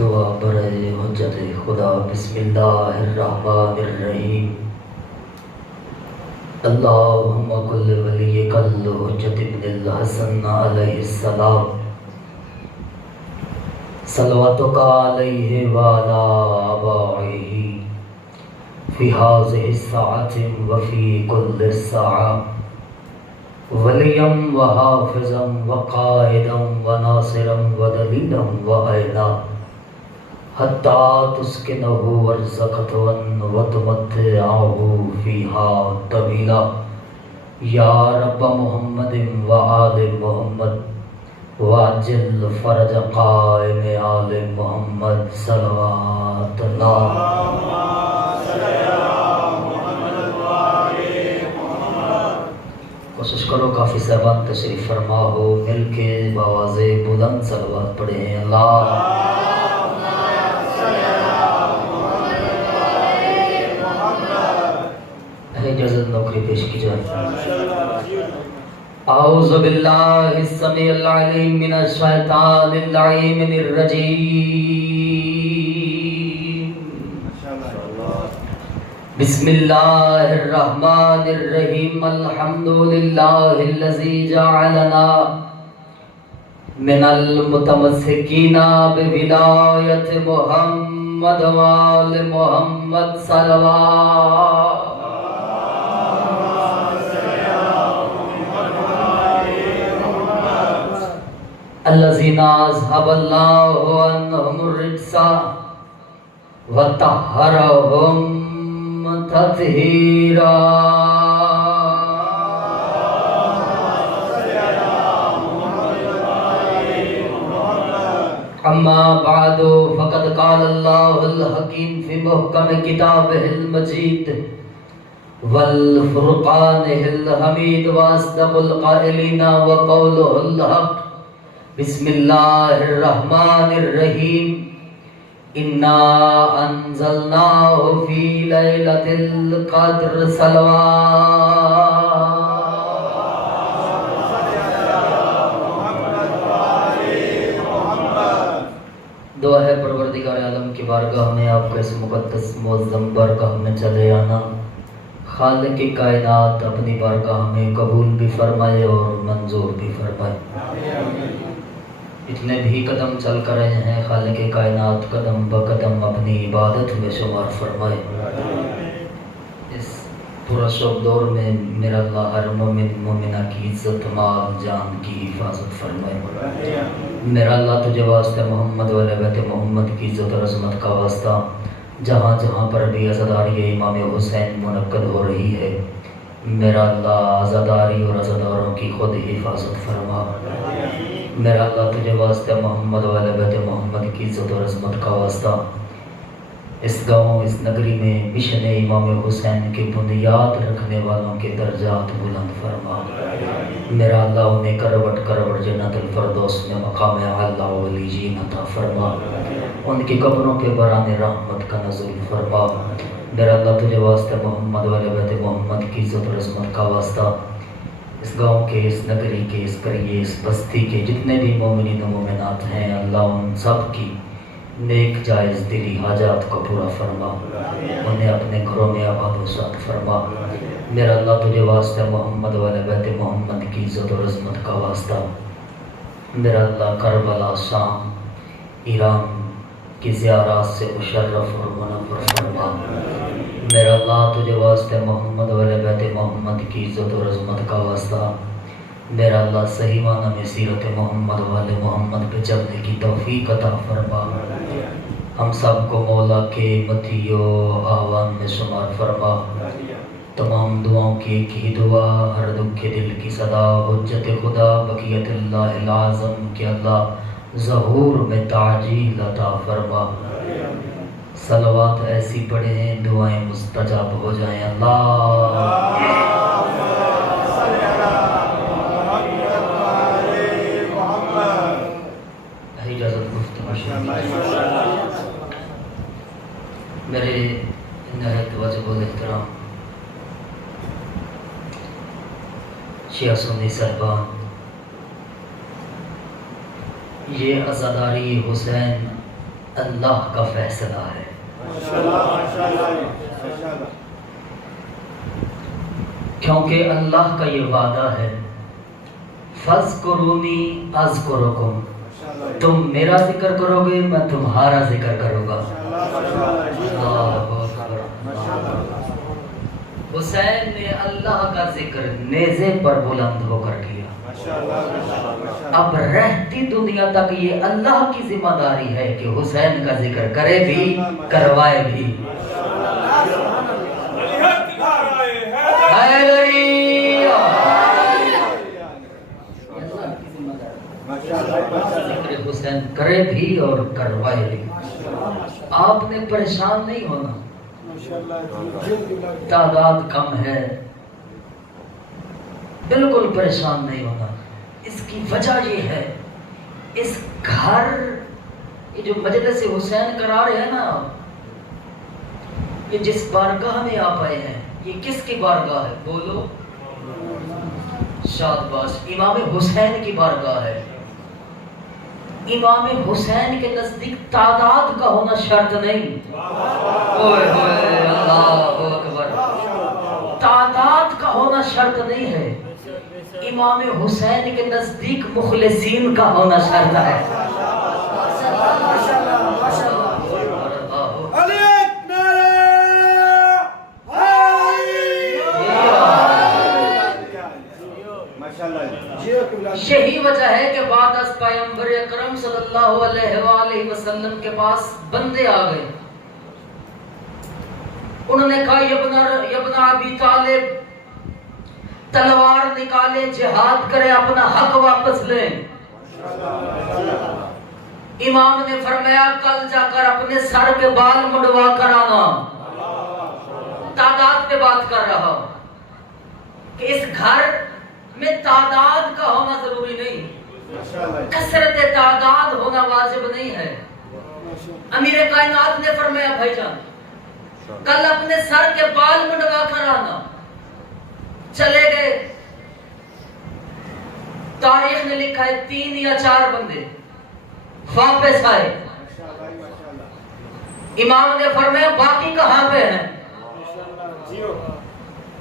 دعا برائے حجت خدا۔ بسم اللہ الرحمن الرحیم۔ اللہم کل ولیک الحجت ابن الحسن علیہ السلام، صلواتک علیہ وعلی آبائہ فی ہذہ الساعۃ وفی کل ساعۃ، ولیا وحافظا وقائدا وناصرا ودلیلا وعینا، حتی تسکنہ ارضک وتمتعہ فیہا طویلا، یا رب محمد وآل محمد واجل فرج قائم آل محمد صلوات اللہ۔ کوشش کرو کافی صاحبان تشریف فرما ہو، مل کے بآواز بلند صلوات پڑھے ہیں۔ اللہ اجازت نوکری پیش کی جائے۔ اعوذ باللہ السمیع العلیم من الشیطان اللعین الرجیم، بسم اللہ الرحمن الرحیم۔ الحمد للہ الذی جعلنا من المتمسکین بولایت محمد وآل محمد صلوات۔ الذین اذھب اللہ عنہم الرجس وطہرہم تطہیرا۔ اما بعد فقد قال اللہ الحکیم فی محکم کتابہ المجید والفرقان الحمید واصدق القائلین وقولہ الحق۔ بسم اللہ الرحمن الرحیم، انا انزلناہ فی لیلۃ القدر صلوات۔ دعا ہے پروردگار عالم کی بارگاہ میں آپ کا اس مقدس معظم بارگاہ میں چلے آنا، خالق کائنات اپنی بارگاہ میں قبول بھی فرمائے اور منظور بھی فرمائے۔ جتنے بھی قدم چل کر رہے ہیں خالق کائنات قدم بقدم اپنی عبادت میں شمار فرمائے۔ اس پورا شب دور میں میرا اللہ ہر مومن مومنہ کی عزت مال جان کی حفاظت فرمائے۔ میرا اللہ تجھے واسطہ محمد و اہل بیت محمد کی عزت اور عظمت کا واسطہ، جہاں جہاں پر بھی عزاداری امام حسین منعقد ہو رہی ہے، میرا اللہ عزاداری اور عزاداروں کی خود حفاظت فرما۔ میرا اللہ تجھے واسطہ محمد و اہل بیت محمد کی عزت اور عظمت کا واسطہ، اس گاؤں اس نگری میں مشن امام حسین کی بنیاد رکھنے والوں کے درجات بلند فرما۔ میرا اللہ انہیں کروٹ کروٹ جنت الفردوس میں مقام اعلیٰ و علیین عطا فرما، ان کی قبروں کے بران رحمت کا نزول فرما۔ میرا اللہ تجھے واسطہ محمد و اہل بیت محمد کی عزت اور عظمت کا واسطہ، اس گاؤں کے اس نگری کے اس قریے اس بستی کے جتنے بھی مومنین و مومنات ہیں، اللہ ان سب کی نیک جائز دلی حاجات کو پورا فرما، انہیں اپنے گھروں میں آباد و شاد فرما۔ میرا اللہ تجھے واسطہ محمد و اہل بیت محمد کی عزت اور عظمت کا واسطہ، میرا اللہ کربلا شام ایران کی زیارات سے مشرف اور منور فرما۔ میرا اللہ تجھے واسطہ محمد و اہل بیت محمد کی عزت اور عظمت کا واسطہ، میرا اللہ صحیح معنی میں سیرت محمد و آل محمد پہ چلنے کی توفیق عطا فرما۔ ہم سب کو مولا کے متیو آوان میں شمار فرما۔ تمام دعاؤں کی ایک ہی دعا، ہر دکھ کے دل کی صدا، حجت خدا بقیت اللہ العظم کہ اللہ ظہور میں تعجیل عطا فرما۔ صلوات ایسی پڑھے ہیں دعائیں مستجاب ہو جائیں۔ اللہ اجازت گفتگو میرے نہایت واجب الاحترام شیعہ سنی صاحبان، یہ عزاداری حسین اللہ کا فیصلہ ہے۔ کیونکہ اللہ کا یہ وعدہ ہے، فَاذْكُرُونِي أَذْكُرُكُمْ، تم میرا ذکر کرو گے میں تمہارا ذکر کروں گا۔ حسین نے اللہ کا ذکر نیزے پر بلند ہو کر کیا۔ اب رہتی دنیا تک یہ اللہ کی ذمہ داری ہے کہ حسین کا ذکر کرے بھی کروائے بھی۔ ذکر حسین کرے بھی اور کروائے بھی۔ آپ نے پریشان نہیں ہونا، تعداد کم ہے، بالکل پریشان نہیں ہونا۔ اس کی وجہ یہ ہے، اس گھر یہ جو مجلس حسین کرا رہے ہیں نا، یہ جس بارگاہ میں آپ آئے ہیں یہ کس کی بارگاہ ہے؟ بولو، شادباش امام حسین کی بارگاہ ہے۔ امام حسین کے نزدیک تعداد کا ہونا شرط نہیں۔ اوئے ہوئے اللہ اکبر، تعداد کا ہونا شرط نہیں ہے، امام حسین کے نزدیک مخلصین کا ہونا شرط ہے۔ یہی وجہ ہے کہ بعد از پیغمبر اکرم صلی اللہ علیہ وآلہ وسلم کے پاس بندے آ گئے، انہوں نے کہا یبن ابی طالب تلوار نکالے، جہاد کرے، اپنا حق واپس لیں۔ امام نے فرمایا کل جا کر اپنے سر کے بال مڈوا کر آنا۔ تعداد پہ بات کر رہا ہوں کہ اس گھر میں تعداد کا ہونا ضروری نہیں، کثرت تعداد ہونا واجب نہیں ہے۔ امیر کائنات نے فرمایا بھائی جان کل اپنے سر کے بال منڈوا کر آنا۔ چلے گئے، تاریخ نے لکھا ہے 3 یا 4 بندے واپس آئے۔ امام نے فرمایا باقی کہاں پہ ہیں؟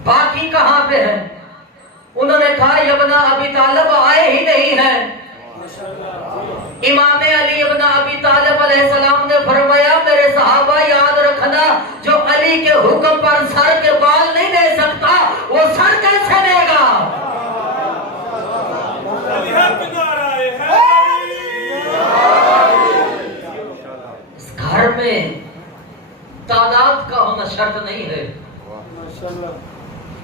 باقی کہاں پہ ہیں؟ انہوں نے کہا ابن ابی طالب آئے ہی نہیں ہیں۔ امام علی ابن ابی طالب علیہ السلام نے فرمایا میرے صحابہ یاد رکھنا، جو علی کے حکم پر سر کے بال نہیں دے سکتا وہ سر کیسے دے گا؟ اس گھر میں تعداد کا ہونا شرط نہیں ہے۔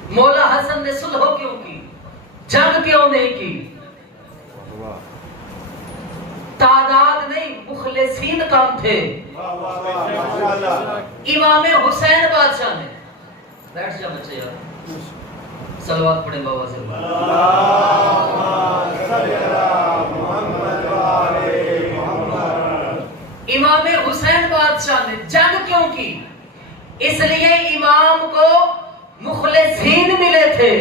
مولا حسن نے صلح کیوں کی؟ جنگ کیوں نہیں کی؟ تعداد نہیں، مخلصین کم تھے۔ امام حسین بادشاہ نے، بیٹھ جا بچے یار، صلوات پڑھیں بابا سے۔ امام حسین بادشاہ نے جنگ کیوں کی؟ اس لیے امام کو مخلصین ملے تھے۔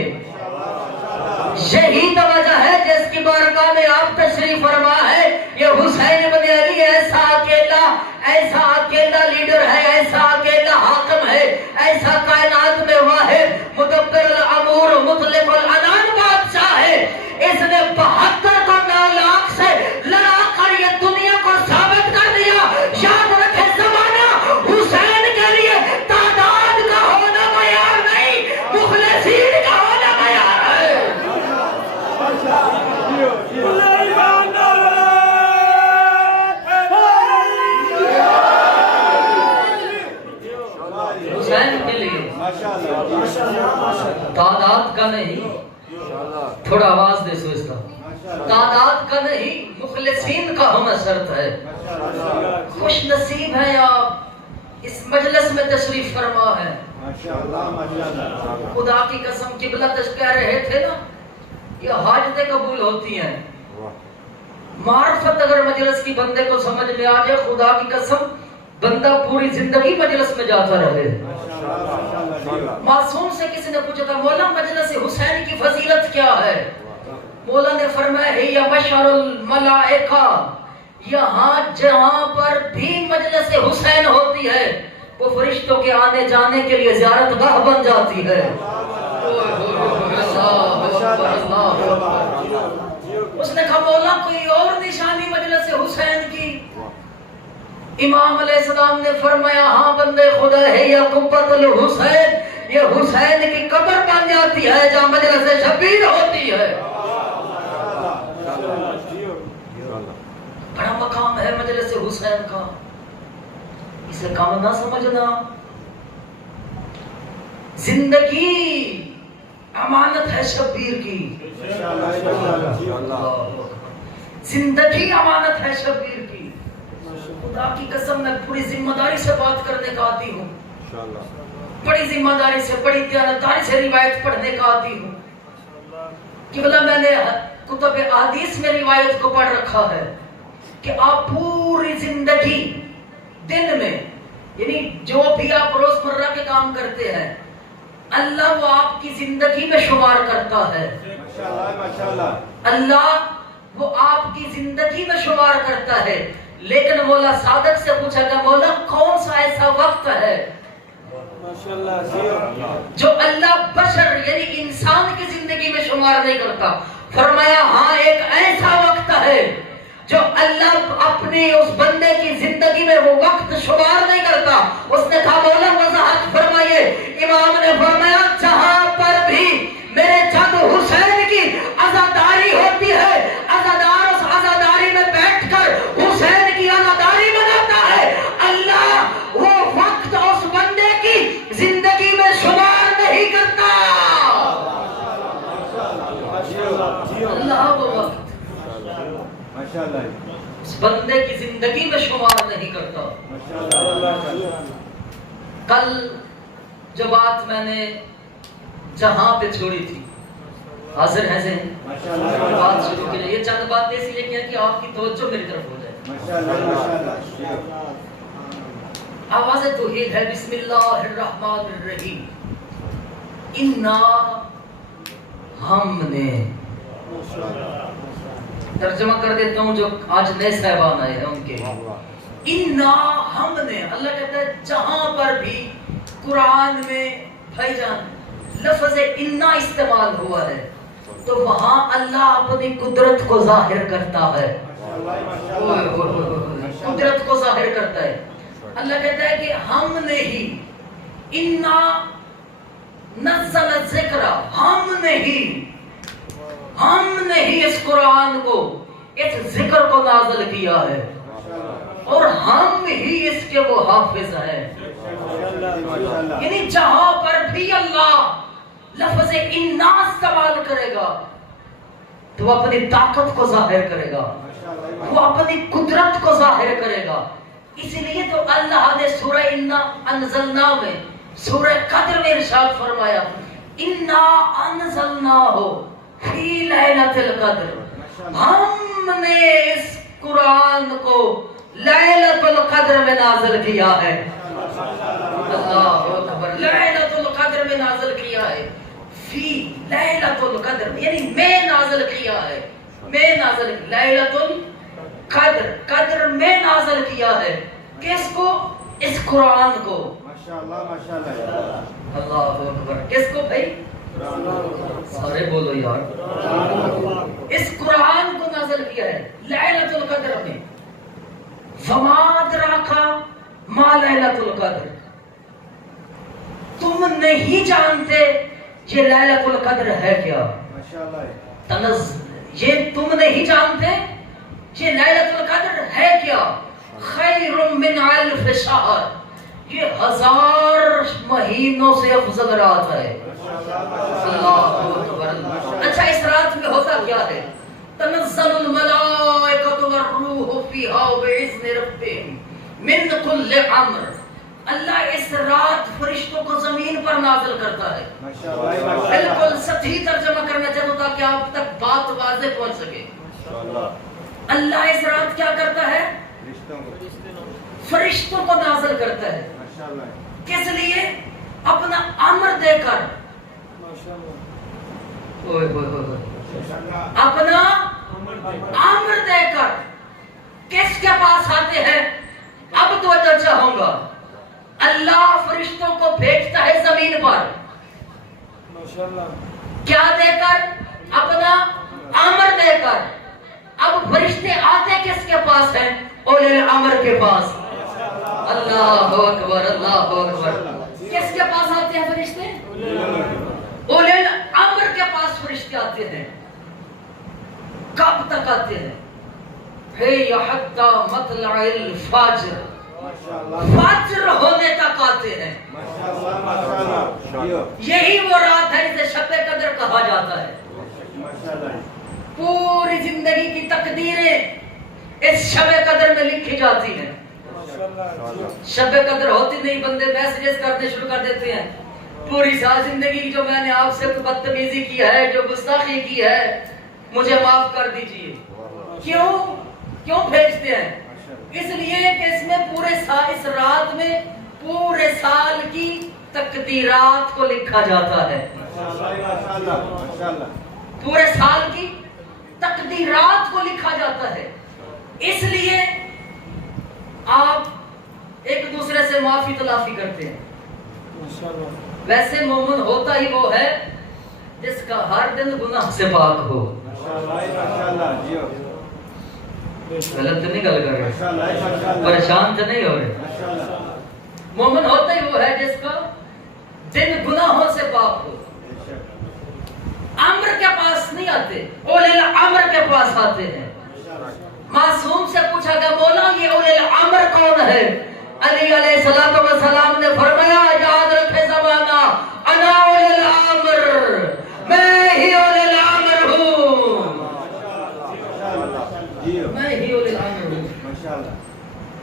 یہی تو وجہ ہے جس کی بارگاہ میں آپ تشریف فرما ہے، یہ حسین بن علی ایسا اکیلا لیڈر ہے، ایسا اکیلا حاکم ہے، ایسا کائنات میں واحد مدبر الامور مطلق العنان بادشاہ ہے۔ اس نے 72 کو 9 لاکھ سے لڑا کر یہ دنیا کو ثابت کر دیا۔ یاد رکھے زمانہ حسین کے لیے تعداد کا ہونا معیار نہیں، مخلصین کا ہونا معیار ہے۔ حسین کے لیے تعداد کا نہیں، تھوڑا آواز دے سوچتا، تعداد کا نہیں، مخلصین کا ہونا شرط ہے۔ خوش نصیب ہیں آپ، اس مجلس میں تشریف فرما ہے۔ خدا کی قسم قبلہ کہہ رہے تھے نا، یہ حاجتیں قبول ہوتی ہیں۔ معرفت اگر مجلس کی بندے کو سمجھ میں آ جائے، خدا کی قسم بندہ پوری زندگی مجلس میں جاتا رہے۔ معصوم سے کسی نے پوچھا تھا مولا مجلس حسین کی فضیلت کیا ہے؟ مولا نے فرمایا ہی مشعر الملائکہ، یہاں جہاں پر بھی مجلس حسین ہوتی ہے وہ فرشتوں کے آنے جانے کے لیے زیارت گاہ بن جاتی ہے. اس نے کہا مولا کوئی اور نشانی مجلس حسین کی؟ امام علیہ السلام نے فرمایا ہاں بندے خدا ہے یا قبۃ الحسین، یہ حسین کی قبر بن جاتی ہے جہاں مجلس شبیر ہوتی ہے. بڑا مقام ہے مجلس حسین کا، اسے کم نہ سمجھنا. زندگی امانت ہے شبیر کی، زندگی امانت ہے شبیر کی. خدا کی قسم میں پوری ذمہ داری سے بات کرنے کا عادی ہوں، بڑی ذمہ داری سے، بڑی دیانتداری سے روایت پڑھنے کا عادی ہوں. قبلہ میں نے کتب احادیث میں روایت کو پڑھ رکھا ہے کہ آپ پوری زندگی دن میں، یعنی جو بھی آپ روزمرہ کے کام کرتے ہیں اللہ وہ آپ کی زندگی میں شمار کرتا ہے. اللہ وہ آپ کی زندگی میں شمار کرتا ہے. لیکن مولا صادق سے پوچھا کہ مولا کون سا ایسا وقت ہے جو اللہ بشر یعنی انسان کی زندگی میں شمار نہیں کرتا؟ فرمایا ہاں ایک ایسا وقت ہے جو اللہ اپنی اس بندے کی زندگی میں وہ وقت شمار نہیں کرتا. اس نے کہا مولا وضاحت فرمائیے. امام نے فرمایا جہاں پر بھی میرے جد حسین کی عزاداری ہوتی ہے عزادار اس عزاداری میں بیٹھ کر حسین کی عزاداری مناتا ہے، اللہ وہ وقت اس بندے کی زندگی میں شمار نہیں کرتا. اللہ وہ وقت اس بندے کی زندگی میں شمار نہیں کرتا. کل جو بات میں نے جہاں پہ چھوڑی تھی حاضر ہے ذہن بات شروع کی جائے. یہ چند باتیں اس لیے کیا کہ آپ کی توجہ میری طرف ہو جائے. آواز توحید ہے. بسم اللہ الرحمن الرحیم. انا ہم نے، ترجمہ کر دیتا ہوں جو آج نئے صاحبان آئے ہیں ان کے. انا ہم نے، اللہ کہتا ہے جہاں پر بھی قرآن میں بھائی جان لفظ انا استعمال ہوا ہے تو وہاں اللہ اپنی قدرت کو ظاہر کرتا ہے. قدرت کو ظاہر کرتا ہے. اللہ کہتا ہے کہ ہم نے ہی انا نزل الذکر، ہم نے ہی اس قرآن کو، اس ذکر کو نازل کیا ہے اور ہم ہی اس کے وہ حافظ ہیں. یعنی جہاں پر بھی اللہ لفظ انا استعمال کرے گا تو وہ اپنی طاقت کو ظاہر کرے گا، وہ اپنی قدرت کو ظاہر کرے گا. اسی لیے تو اللہ نے سورہ انا انزلنا میں سورہ قدر میں ارشاد فرمایا انا انزلناہ فی لیلۃ القدر، ہم نے اس قرآن کو لیلۃ القدر میں نازل کیا ہے. اللہ اکبر. لیلۃ القدر میں نازل کیا ہے. فی لیلۃ القدر یعنی میں نازل کیا ہے، میں نازل لیلۃ القدر، قدر میں نازل کیا ہے. کس کو؟ اس قرآن کو. ماشاءاللہ. اللہ اکبر. کس کو بھائی؟ سارے بولو یار. اس قرآن کو نازل کیا ہے لیلۃ القدر میں. فما ادراک ما لیلۃ القدر، تم نہیں جانتے یہ لیلۃ القدر ہے کیا. یہ تم نہیں جانتے یہ لیلۃ القدر ہے کیا. خیر من الف شہر، یہ 1000 مہینوں سے افضل رات ہے. اللہ اکبر. اچھا اس رات میں ہوتا کیا ہے؟ تنزل الملائکۃ والروح فیہا باذن ربہم من کل امر. اللہ اس رات فرشتوں کو زمین پر نازل کرتا ہے. بالکل سطحی ترجمہ کرنا چاہتا ہوں تاکہ آپ تک بات واضح پہنچ سکے. اللہ اس رات کیا کرتا ہے؟ فرشتوں کو نازل کرتا ہے. کس لیے؟ اپنا امر دے کر، اپنا امر دے کر کس کے پاس آتے ہیں؟ اب توجہ چاہوں گا، اللہ فرشتوں کو بھیجتا ہے زمین پر، کیا دے کر؟ اپنا امر دے کر۔ اب فرشتے آتے کس کے پاس ہیں؟ اولے الامر کے پاس۔ اللہ اکبر، اللہ اکبر۔ کس کے پاس آتے ہیں فرشتے؟ اولے الامر کے پاس فرشتے آتے ہیں۔ کب تک آتے ہیں؟ حتی مطلع الفجر، فجر ہونے تک آتے ہیں۔ یہی وہ رات ہے جسے شب قدر کہا جاتا ہے۔ پوری زندگی کی تقدیریں اس شب قدر میں لکھی جاتی ہیں۔ شب قدر ہوتی نہیں، بندے میسیجز کرنے شروع کر دیتے ہیں، پوری ساری زندگی جو میں نے آپ سے بدتمیزی کی ہے، جو گستاخی کی ہے، مجھے معاف کر دیجئے۔ کیوں بھیجتے ہیں؟ اس لیے کہ اس میں اس رات میں پورے سال کی تقدیرات کو لکھا جاتا ہے۔ پورے سال کی تقدیرات کو لکھا جاتا ہے۔ اس لیے آپ ایک دوسرے سے معافی تلافی کرتے ہیں۔ ویسے مومن ہوتا ہی وہ ہے جس کا ہر دن گناہ سے پاک ہو۔ غلط تو نہیں گل کر رہے، پریشان تو نہیں ہو رہے۔ مومن ہوتا ہی وہ ہے جس کا دن گناہوں سے پاک ہو۔ امر کے پاس نہیں آتے، اولے الامر کے پاس آتے ہیں۔ معصوم سے پوچھا گیا مولا یہ اولے الامر کون ہے؟ علی علیہ السلام نے فرمایا یاد رکھے زمانہ، انا اولے الامر، میں ہی اولے الامر ہوں، میں ہی اولے الامر ہوں۔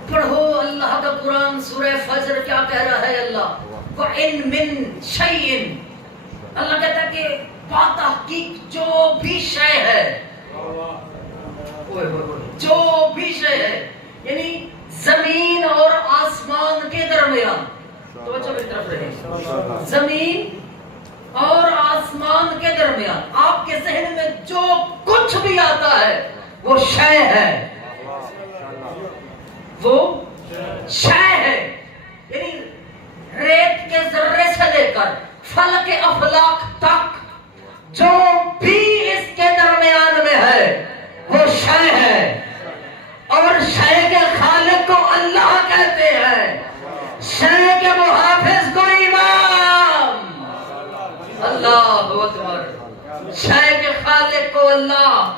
پڑھو اللہ کا قرآن، سورہ فجر کیا کہہ رہا ہے اللہ؟ وَإِن مِّن شَيْءٍ، اللہ کہتا ہے کہ تحقیق جو بھی شے ہے، جو بھی شے ہے، یعنی زمین اور آسمان کے درمیان، توجہ کی طرف رہے، زمین اور آسمان کے درمیان آپ کے ذہن میں جو کچھ بھی آتا ہے وہ شے ہے، وہ شے ہے، یعنی ریت کے ذرے سے لے کر فلک افلاک تک جو بھی اس کے درمیان میں ہے وہ شے ہے، اور شے کے خالق کو اللہ کہتے ہیں، شے کے محافظ کو امام۔ اللہ اکبر۔ شے کے خالق کو اللہ،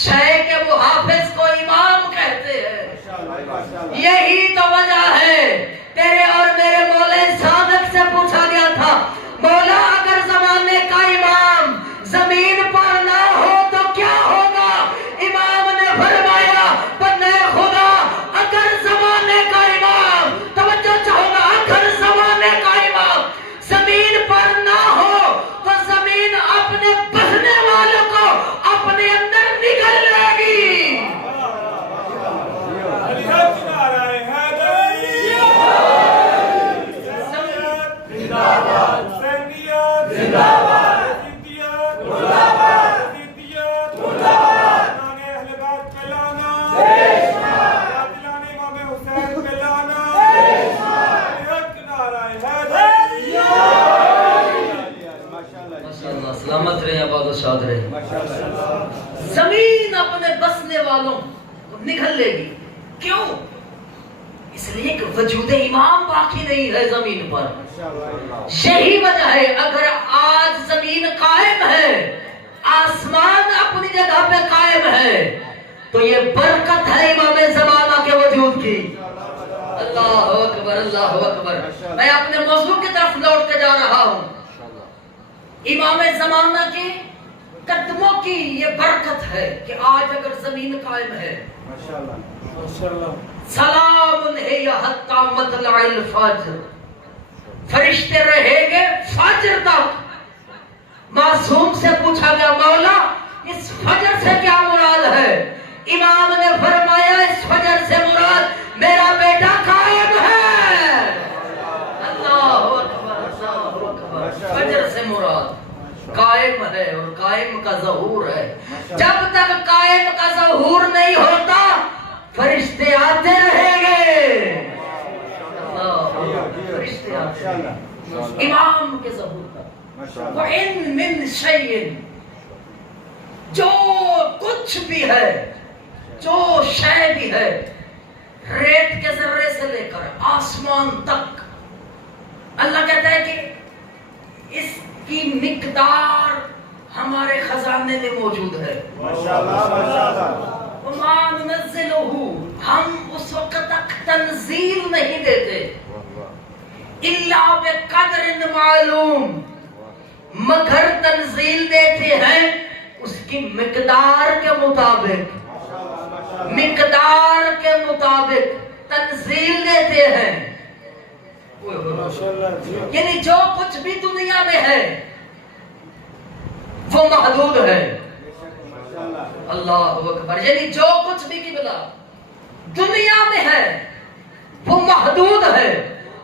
شے کے محافظ کو امام کہتے ہیں۔ یہی تو وجہ ہے تیرے اور میرے مولا صادق سے پوچھا گیا تھا مولا اگر زمانے کا امام زمین پر نہ ہو تو کیا ہوگا؟ امام نے فرمایا بندے خدا اگر زمانے کا امام، توجہ چاہوں گا، اگر زمانے کا امام زمین پر نہ ہو تو زمین اپنے بسنے والوں کو اپنے اندر نگل لے گی۔ سلامت رہے، آباد و شاد رہے۔ زمین اپنے بسنے والوں کو نگل لے گی، کیوں؟ اس لیے کہ وجود امام باقی نہیں ہے زمین پر۔ یہی وجہ ہے اگر آج زمین قائم ہے، آسمان اپنی جگہ پہ قائم ہے، تو یہ برکت ہے امام زمانہ کے وجود کی۔ اللہ اکبر، اللہ اکبر۔ میں اپنے موضوع کی طرف لوٹ کے جا رہا ہوں۔ امام زمانہ کے قدموں کی یہ برکت ہے کہ آج اگر زمین قائم ہے، سلام ہے حتی مطلع الفجر، فرشتے رہیں گے فجر تک۔ معصوم سے پوچھا گیا مولا اس فجر سے کیا مراد ہے؟ امام نے فرمایا اس فجر سے مراد میرا بیٹا قائم ہے۔ اللہ اکبر، اللہ اکبر۔ فجر سے مراد قائم ہے، اور قائم کا ظہور ہے۔ جب تک قائم کا ظہور نہیں ہوتا فرشتے آتے رہیں گے، فرشتے آتے رہیں گے۔ امام کے ظہور کا وَإِن مِّن شَيْءٍ، جو کچھ بھی ہے، جو شے بھی ہے، ریت کے ذرے سے لے کر آسمان تک، اللہ کہتا ہے کہ اس کی مقدار ہمارے خزانے میں موجود ہے۔ وَمَا نُنَزِّلُهُ، ہم اس وقت تک تنزیل نہیں دیتے، إِلَّا بِقَدْرٍ معلوم، مگر تنزیل دیتے ہیں اس کی مقدار کے مطابق، مقدار کے مطابق تنزیل دیتے ہیں۔ یعنی جو کچھ بھی دنیا میں ہے وہ محدود ہے۔ اللہ اکبر، یعنی جو کچھ بھی قبلہ دنیا میں ہے وہ محدود ہے،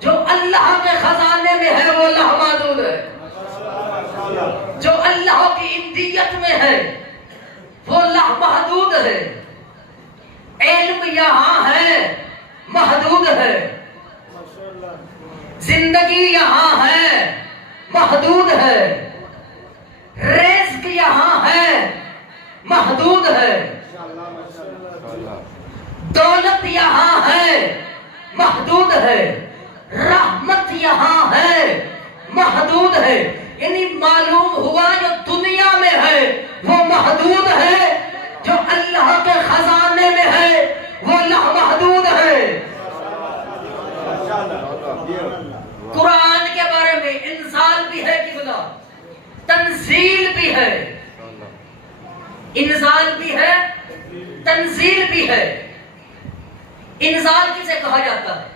جو اللہ کے خزانے میں ہے وہ لامحدود ہے، جو اللہ کی اندیت میں ہے وہ لامحدود ہے۔ علم یہاں ہے محدود ہے، زندگی یہاں ہے محدود ہے، رزق یہاں ہے محدود ہے، دولت یہاں ہے محدود ہے، رحمت یہاں ہے محدود ہے۔ یعنی معلوم ہوا جو دنیا میں ہے وہ محدود ہے، جو اللہ کے خزانے میں ہے وہ لامحدود ہے۔ قرآن کے بارے میں انزال بھی ہے قبلہ، تنزیل بھی ہے، انزال بھی ہے، تنزیل بھی ہے۔ انزال کسے کہا جاتا ہے؟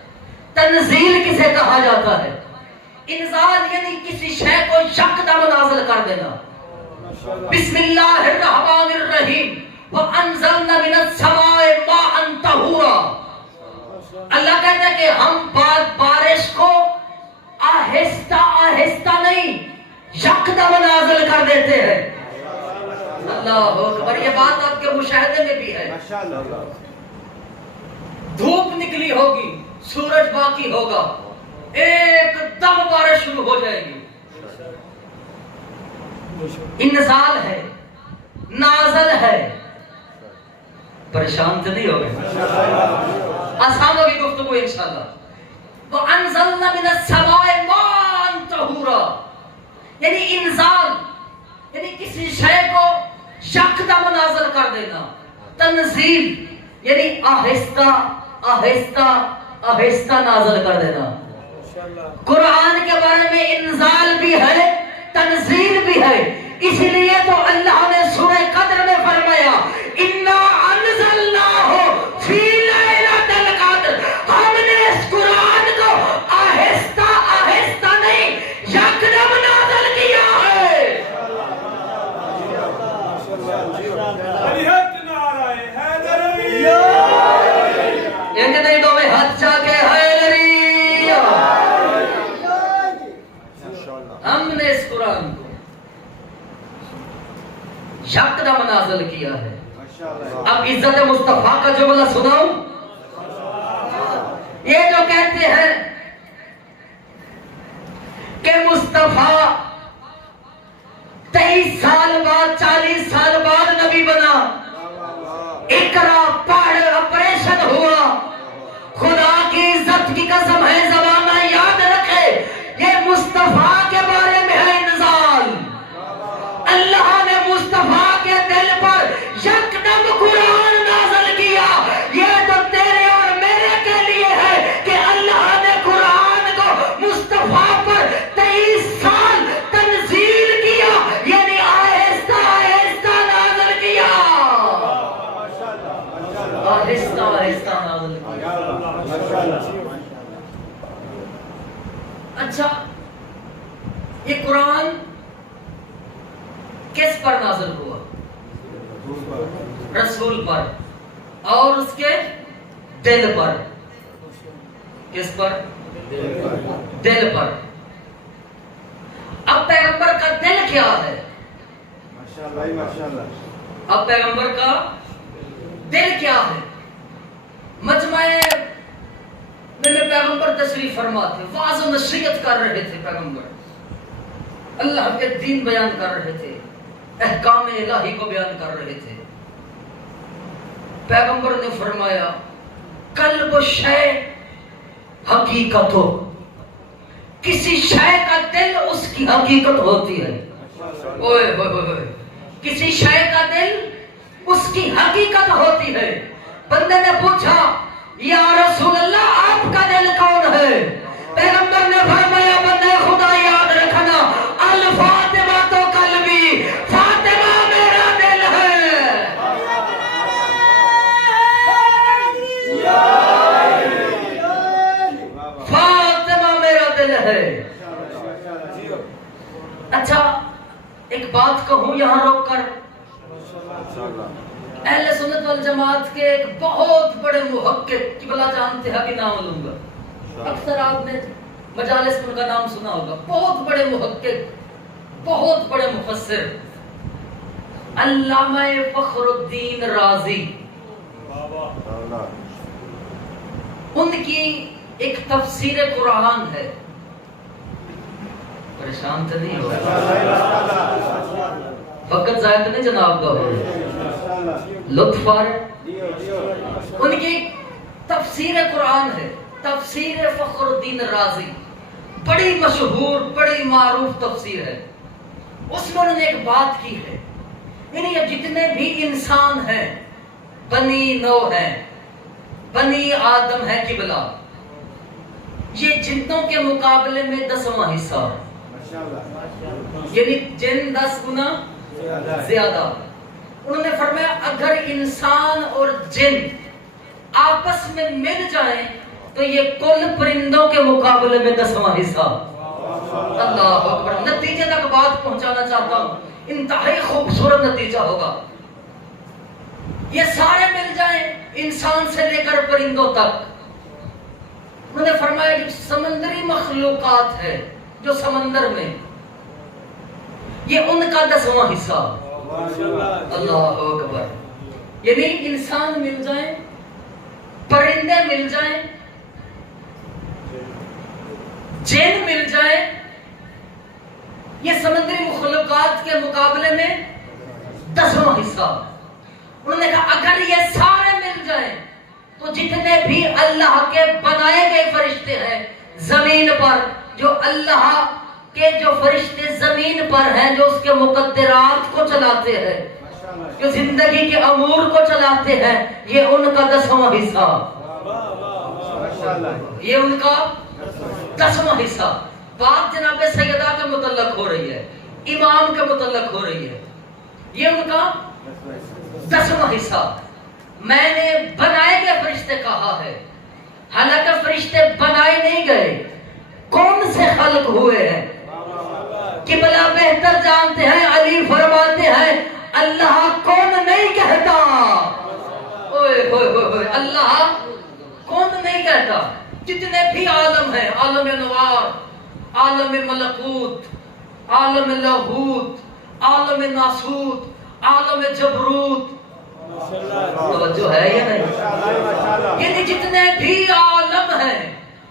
تنزیل کسے کہا جاتا ہے؟ انزال یعنی کسی شے کو یکدم نازل کر دینا۔ بسم اللہ الرحمن الرحیم، وَأَنزَلْنَا مِنَ السَّمَاءِ مَاءً طَهُورًا، اللہ کہتا ہے کہ ہم بارش کو آہستہ آہستہ نہیں یکدم نازل کر دیتے ہیں۔ اللہ اکبر، یہ بات آپ کے مشاہدے میں بھی ہے۔ دھوپ نکلی ہوگی، سورج باقی ہوگا، ایک دم بارش شروع ہو جائے گی۔ انزال ہے، نازل ہے۔ پریشان تو نہیں ہو گئے؟ آسان ہوگی گفتگو انشاءاللہ۔ وَأَنزَلْنَا مِنَ السَّمَاءِ مَاءً طَهُورًا، یعنی انزال یعنی کسی شے کو یکدم نازل کر دینا۔ تنزیل یعنی آہستہ آہستہ آہستہ نازل کر دینا۔ قرآن کے بارے میں انزال بھی ہے، تنزیل بھی ہے، اس لیے تو اللہ نے سورہ قدر میں فرمایا اِنَّا أَنزَلْنَاهُ فِي لَيْلَةِ الْقَدْرِ، ہم نے اس قرآن کو آہستہ آہستہ نہیں یکدم نازل کیا ہے۔ ایک نہیں دو میں ہاتھ چاہ کے حیدری، ہم نے اس قرآن کو یکدم نازل کیا ہے۔ اب عزت مصطفیٰ کا جملہ سناؤں، یہ جو کہتے ہیں کہ مصطفیٰ 23 سال بعد 40 سال بعد نبی بنا، اقرا پڑھ آپریشن ہوا، خدا کی عزت کی قسم ہے زمانہ یاد رکھے یہ مصطفیٰ کے بارے میں ہے انزال۔ اللہ نے مصطفیٰ کے دل پر یکدم قرآن نازل کیا، یہ تو تیرے اور میرے کے لیے ہے کہ اللہ نے قرآن کو مصطفیٰ پر 23 سال تنزیل کیا، یعنی آہستہ آہستہ نازل کیا، آہستہ آہستہ نازل کیا۔ اچھا، یہ قرآن کس پر نازل ہوا؟ رسول پر، اور اس کے دل پر۔ کس پر؟ دل پر۔ اب پیغمبر کا دل کیا ہے؟ اب پیغمبر کا دل کیا ہے؟ مجمع میں پیغمبر تشریف فرما تھے، واعظ و نصیحت کر رہے تھے پیغمبر، اللہ کے دین بیان کر رہے تھے، احکام الہی کو بیان کر رہے تھے۔ پیغمبر نے فرمایا قلب شے حقیقت ہو، کسی شے کا دل اس کی حقیقت ہوتی ہے۔ اوئے ہوئے ہوئے، کسی شے کا دل اس کی حقیقت ہوتی ہے۔ بندے نے پوچھا یا رسول اللہ آپ کا دل کون ہے؟ پیغمبر نے فرمایا بندے خدا یاد رکھنا، الفاطمہ تو قلبی، فاطمہ میرا دل ہے۔ فاطمہ میرا دل ہے۔ اچھا ایک بات کہوں یہاں روک کر، اہل سنت والجماعت کے ایک بہت بڑے محقق، قبلہ جانتے ہیں کہ نام لوں گا، اکثر آپ نے مجالس میں ان کا نام سنا ہوگا، بہت بڑے محقق، بہت بڑے مفسر، علامہ فخر الدین رازی، ان کی ایک تفسیر قرآن ہے، پریشان تو نہیں ہو وقت ضائع تو نہیں جناب کا ہو، لطف آ رہے، ان کی تفسیر قرآن ہے، تفسیر فخر الدین رازی، بڑی مشہور بڑی معروف تفسیر ہے۔ اس میں انہوں نے ایک بات کی ہے، یعنی یہ جتنے بھی انسان ہیں، بنی نو ہیں، بنی آدم ہے قبلہ، یہ جنوں کے مقابلے میں 10واں حصہ، یعنی جن 10 گنا زیادہ۔ انہوں نے فرمایا اگر انسان اور جن آپس میں مل جائیں تو یہ کل پرندوں کے مقابلے میں 10واں حصہ۔ اللہ اکبر، نتیجے تک بات پہنچانا چاہتا ہوں، انتہائی خوبصورت نتیجہ ہوگا۔ یہ سارے مل جائیں انسان سے لے کر پرندوں تک۔ انہوں نے فرمایا جو سمندری مخلوقات ہے جو سمندر میں، یہ ان کا 10واں حصہ۔ اللہ اکبر، یعنی انسان مل جائیں، پرندے مل جائیں، جن مل جائیں، یہ سمندری مخلوقات کے مقابلے میں 10واں حصہ۔ انہوں نے کہا اگر یہ سارے مل جائیں تو جتنے بھی اللہ کے بنائے گئے فرشتے ہیں زمین پر، جو اللہ کہ جو فرشتے زمین پر ہیں، جو اس کے مقدرات کو چلاتے ہیں، جو زندگی کے امور کو چلاتے ہیں، یہ ان کا 10واں حصہ، یہ ان کا 10واں حصہ۔ بات جناب سیدہ کے متعلق ہو رہی ہے، امام کے متعلق ہو رہی ہے، یہ ان کا 10واں حصہ۔ میں نے بنائے گئے فرشتے کہا ہے، حالانکہ فرشتے بنائے نہیں گئے، کون سے خلق ہوئے ہیں؟ قبلہ بہتر جانتے ہیں، علی فرماتے ہیں اللہ کون نہیں کہتا، اوئے ہوئے ہوئے، اللہ کون نہیں کہتا۔ جتنے بھی عالم ہیں، عالم نوار، عالم ملکوت، عالم لاہوت، عالم ناسوت، عالم جبروت، توجہ ہے یا نہیں؟ یعنی جتنے بھی عالم ہیں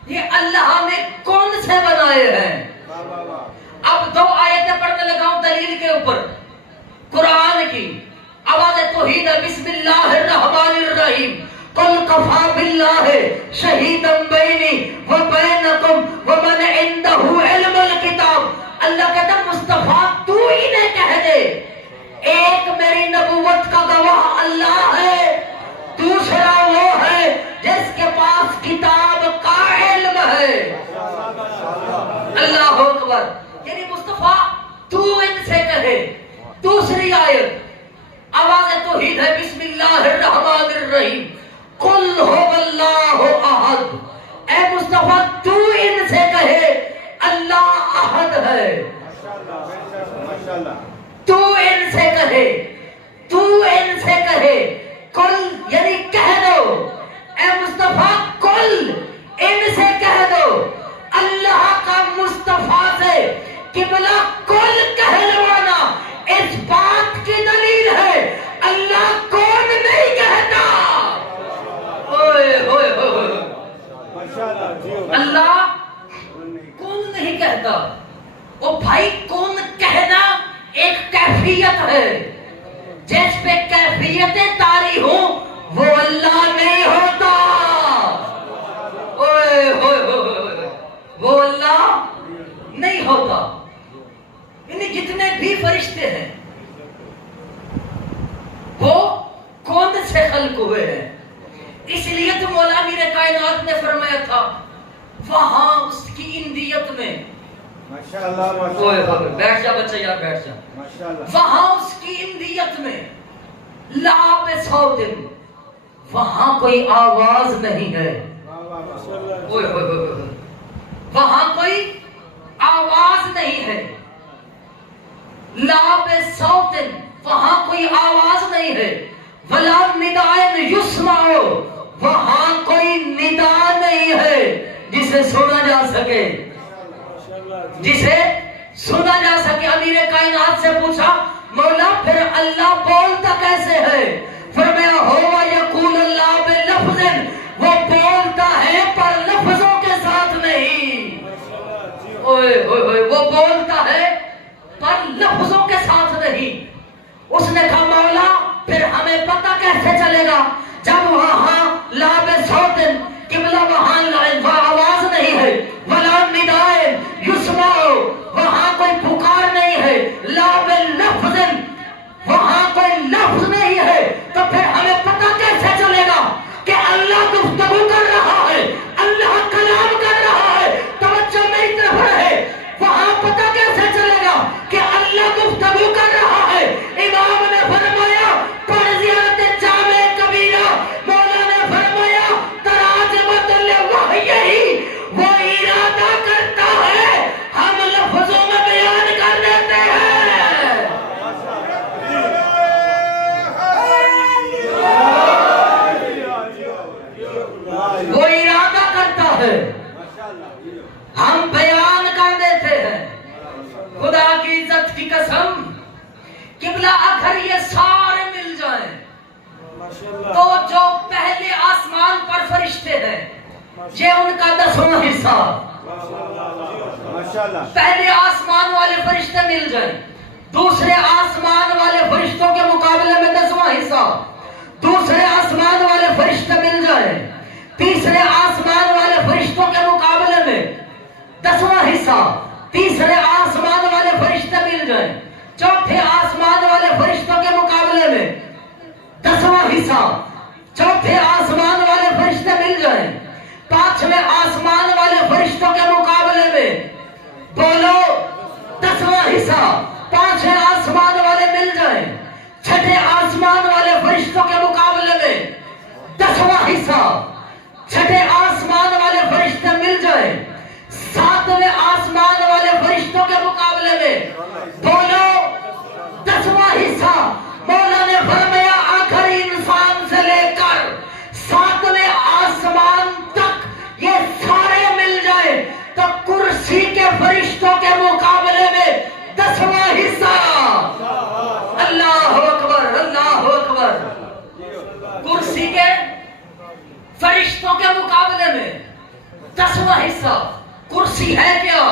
یہ اللہ نے کون سے بنائے ہیں؟ اب 2 آیتیں پڑھنے لگا ہوں دلیل کے اوپر قرآن کی، آواز توحید ہے، بسم اللہ الرحمن الرحیم، قل کفا باللہ شہیدا بینی وبینکم ومن عندہ علم الکتاب۔ اللہ کہتا مصطفیٰ تو انہیں کہہ دے، ایک میری نبوت کا گواہ اللہ ہے، دوسرا وہ ہے جس کے پاس کتاب کا علم ہے۔ اللہ اکبر، یعنی مصطفیٰ تو ان سے کہے۔ دوسری آیت آواز توحید ہے، بسم اللہ الرحمن الرحیم، قل هو اللہ احد۔ اے مصطفیٰ تو ان سے کہے اللہ احد ہے، تو ان سے کہے، تو ان سے کہے، قل یعنی کہہ دو، اے مصطفیٰ قل ان سے کہہ دو، اللہ کا مصطفیٰ سے قبلہ کل کہلوانا اس بات کی دلیل ہے اللہ کون نہیں کہتا۔ اوئے اللہ کون نہیں کہتا. او بھائی کون کہنا ایک کیفیت ہے، جس پہ کیفیتیں طاری ہوں وہ اللہ نہیں ہوتا. اوئے ہوئے ہوئے وہ اللہ نہیں ہوتا. یعنی جتنے بھی فرشتے ہیں وہ کون سے خلق ہوئے ہیں. اس لیے تو مولا امیر کائنات نے فرمایا تھا وہاں اس کی اندیت میں، بیٹھ جا بچہ یار بیٹھ جا، وہاں اس کی اندیت میں لا بصوت، وہاں کوئی آواز نہیں ہے. وہاں کوئی آواز نہیں ہے. لا بصوت، وہاں کوئی آواز نہیں ہے. ولا نداء یسمع، وہاں کوئی ندا نہیں ہے جسے سنا جا سکے، جسے سنا جا سکے. امیر کائنات سے پوچھا مولا پھر اللہ بولتا کیسے ہے؟ فرمایا ہوا یقول اللہ بلفظ، وہ بولتا ہے پر لفظوں کے ساتھ نہیں. اوئے ہوئے ہوئے وہ بولتا ہے پر لفظوں کے ساتھ نہیں. اس نے کہا مولا پھر ہمیں پتہ کیسے چلے گا جب وہاں لا بصوت، قبلہ وہاں آواز نہیں ہے، ولا نداء یسمع، وہاں کوئی پکار نہیں ہے، لا بلفظ، وہاں کوئی لفظ نہیں ہے. تو پھر ہمیں پتہ کیسے چلے گا کہ اللہ گفتگو کر رہا ہے، اللہ کلام کر رہا ہے؟ توجہ میری طرف ہے. وہاں پتہ کیسے چلے گا کہ اللہ گفتگو کر رہا ہے؟ امام نے فرمایا پڑھ زیارت جامع کبیرہ، مولا نے فرمایا تراجمۃ الوحی، وہ ارادہ کرتا ہے ہم لفظوں میں بیان کر دیتے ہیں. وہ ارادہ کرتا ہے ہم بیان کر دیتے ہیں. خدا کی عزت کی قسم قبلہ اگر یہ سارے مل جائیں تو جو پہلے آسمان پر فرشتے ہیں یہ ان کا 10واں حصہ. پہلے آسمان والے فرشتے مل جائیں، دوسرے آسمان والے فرشتوں کے مقابلے میں 10واں حصہ، دوسرے آسمان والے فرشتے مل جائیں، تیسرے آسمان والے فرشتوں کے مقابلے میں 10واں حصہ، تیسرے آسمان والے فرشتے مل جائیں، چوتھے آسمان والے فرشتوں کے مقابلے میں 10واں حصہ، چوتھے آسمان والے فرشتے مل جائیں، پانچویں آسمان والے فرشتوں کے مقابلے میں بولو 10واں حصہ، پانچویں آسمان والے مل جائیں، چھٹے آسمان والے فرشتوں کے مقابلے میں 10واں حصہ، چھٹے آسمان والے فرشتے مل جائیں، ساتویں آسمان والے فرشتوں کے مقابلے میں بولو 10واں حصہ. مولا نے فرمایا آخری انسان سے لے کر 7ویں آسمان تک یہ سارے مل جائے تو کرسی کے فرشتوں کے مقابلے میں 10واں حصہ. اللہ اکبر اللہ اکبر. کرسی کے فرشتوں کے مقابلے میں 10واں حصہ. کرسی ہے کیا؟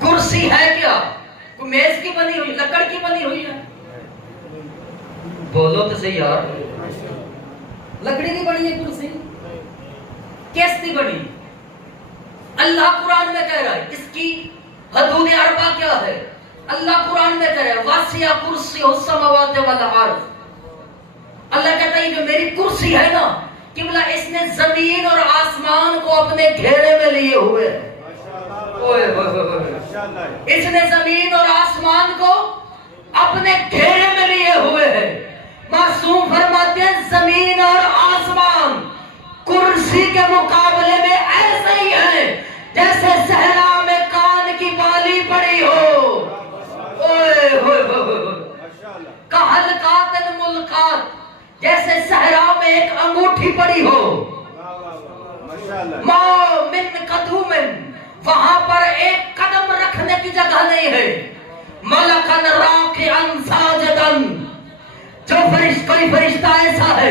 کرسی ہے کیا؟ کوئی میز کی بنی ہوئی، لکڑ کی بنی ہوئی ہے؟ بولو تو صحیح یار. لکڑی کی بنی ہے کرسی؟ کیس کی بنی؟ اللہ قرآن میں کہہ رہا ہے اس کی حدود اربع کیا ہے. اللہ قرآن میں کہہ رہا ہے واسع کرسی السماوات والارض. اللہ کہتا ہے جو میری کرسی ہے نا قبلہ اس نے زمین اور آسمان کو اپنے گھیرے میں لیے ہوئے. اس نے زمین اور آسمان کو اپنے گھیرے میں لیے ہوئے ہیں. معصوم فرماتے ہیں زمین اور آسمان کرسی کے مقابلے میں ایسے ہی ہے جیسے صحرا میں کان کی بالی پڑی ہو. کہلکات ملکات، جیسے صحرا میں ایک انگوٹھی پڑی ہو. ما من قدوم، وہاں پر ایک قدم رکھنے کی جگہ نہیں ہے. ملکن راکعا ساجدا، جو کوئی فرشتہ ایسا ہے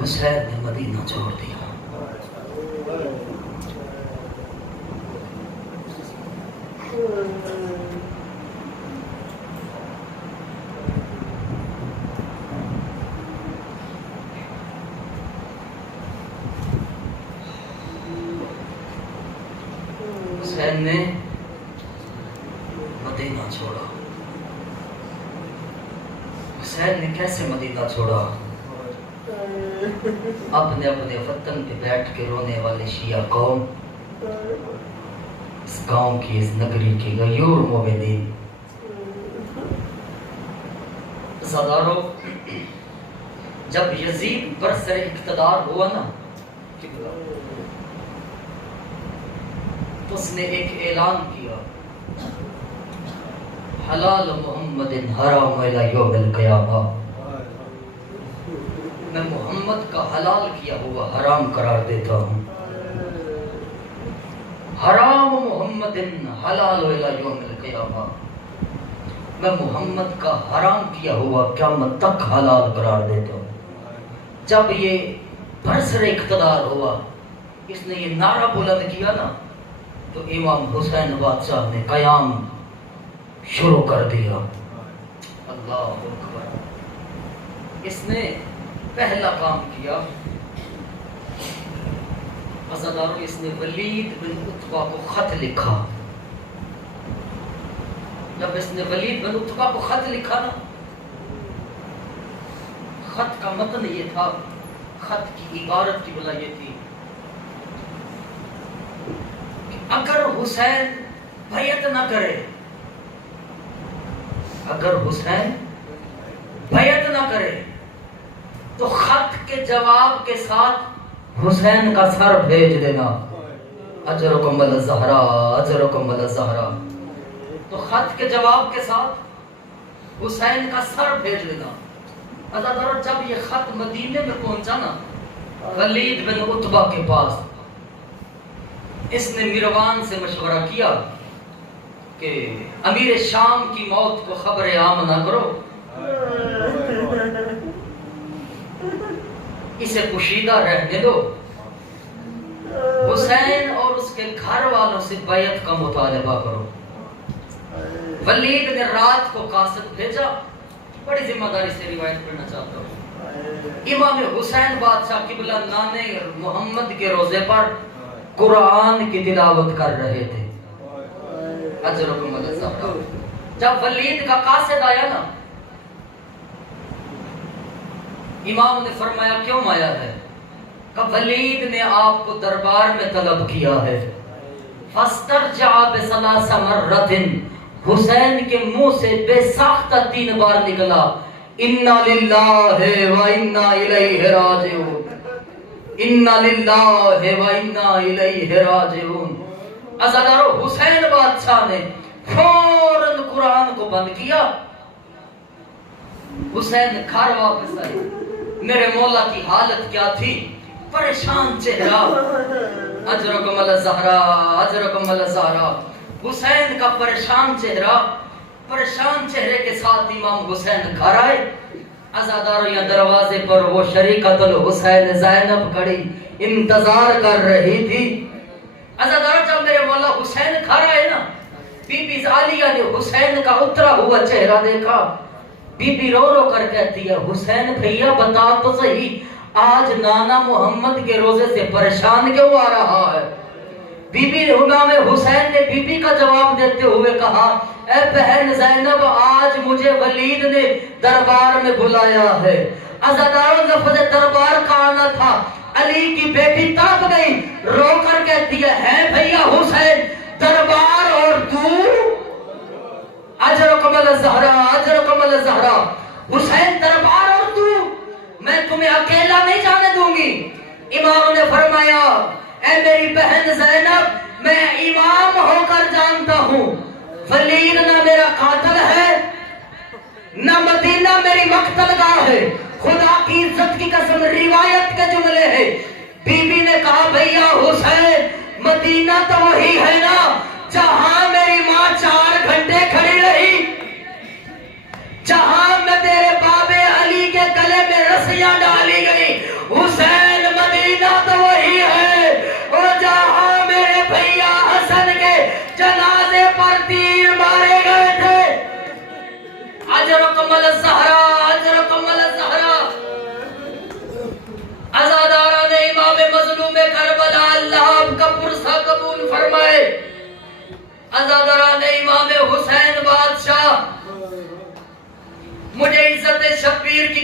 حسین نے مدینہ چھوڑ دیا. حسین نے مدینہ چھوڑا. حسین نے کیسے مدینہ چھوڑا؟ اپنے اپنے وطن پہ بیٹھ کے رونے والے شیعہ قوم، اس گاؤں کی، اس نگری کی غیور مومنین، سرداروں، جب یزید برسر اقتدار ہوا نا تو اس نے ایک اعلان کیا، حلال محمد حرام الی یوم القیامہ، میں محمد کا حلال کیا ہوا حرام قرار دیتا ہوں. حرام محمد حلال الی یوم القیامہ، میں محمد کا حرام کیا ہوا قیامت تک حلال قرار دیتا ہوں. جب یہ برسر اقتدار ہوا، اس نے یہ نعرہ بلند کیا نا، تو امام حسین بادشاہ نے قیام شروع کر دیا. اللہ اکبر. اس نے پہلا کام کیا، عزاداروں، اس نے ولید بن عتبہ کو خط لکھا. جب اس نے ولید بن عتبہ کو خط لکھا نا، خط کا متن یہ تھا، خط کی عبارت کی بلا یہ تھی کہ اگر حسین بیعت نہ کرے، اگر حسین بیعت نہ کرے تو خط کے جواب کے ساتھ حسین کا سر بھیج دینا. اجرکم الزہرا، اجرکم الزہرا. تو خط کے جواب کے ساتھ حسین کا سر بھیج دینا. عزادارو، جب یہ خط مدینے میں پہنچا نا ولید بن عتبہ کے پاس، اس نے مروان سے مشورہ کیا کہ امیر شام کی موت کو خبر عام نہ کرو، اسے پوشیدہ رہنے دو، حسین اور اس کے گھر والوں سے بیعت کا مطالبہ کرو. ولید نے رات کو قاصد بھیجا. بڑی ذمہ داری سے روایت پڑھنا چاہتا ہوں. امام حسین بادشاہ قبلہ نانے محمد کے روزے پر قرآن کی تلاوت کر رہے تھے. اجرکم الزہرا. جب ولید کا قاصد آیا نا، امام نے فرمایا کیوں آیا ہے؟ کہ ولید نے آپ کو دربار میں طلب کیا ہے. فاسترجع بثلاث مرات، حسین کے منہ سے بے ساختہ 3 بار نکلا، انا للہ و انا الیہ راجعون، انا للہ و انا الیہ راجعون. عزادارو، حسین بادشاہ نے فوراً قرآن کو بند کیا. حسین گھر واپس آئے. میرے مولا کی حالت کیا تھی؟ پریشان چہرہ. اجرکم الزہرا، اجرکم الزہرا. حسین کا پریشان چہرہ، پریشان چہرے کے ساتھ امام حسین گھر آئے. عزادارو، یا دروازے پر وہ شریکۃ الحسین زینب کھڑی انتظار کر رہی تھی. عزادارو، جب میرے مولا حسین گھر آئے نا، بی بی عالیہ نے حسین کا اترا ہوا چہرہ دیکھا. بی بی رو رو کر کہتی ہے، حسین بھیا بتا تو صحیح، آج نانا محمد کے روزے سے پریشان کیوں آ رہا ہے؟ بی بی امام حسین نے بی بی کا جواب دیتے ہوئے کہا، اے بہن زینب، آج مجھے ولید نے دربار میں بلایا ہے. عزاداروں، لفظ دربار کا آنا تھا. علی کی بیٹی تڑپ گئی، رو کر کہتی ہے بھیا حسین، دربار اور تو؟ اجرکم الزہرا، اجرکم الزہرا. حسین، دربار اور تو؟ میں تمہیں اکیلا نہیں جانے دوں گی. امام نے فرمایا، اے میری بہن زینب، میں امام ہو کر جانتا ہوں ولید نہ میرا قاتل ہے، نہ مدینہ میری مقتل گاہ ہے. خدا کی عزت کی قسم، روایت کے جملے ہیں. بی بی نے کہا، بھیا حسین، مدینہ تو وہی ہے نا جہاں میری ماں 4 گھنٹے کھڑی رہی، جہاں میں تیرے بابے علی کے گلے میں رسیاں ڈالی گئی.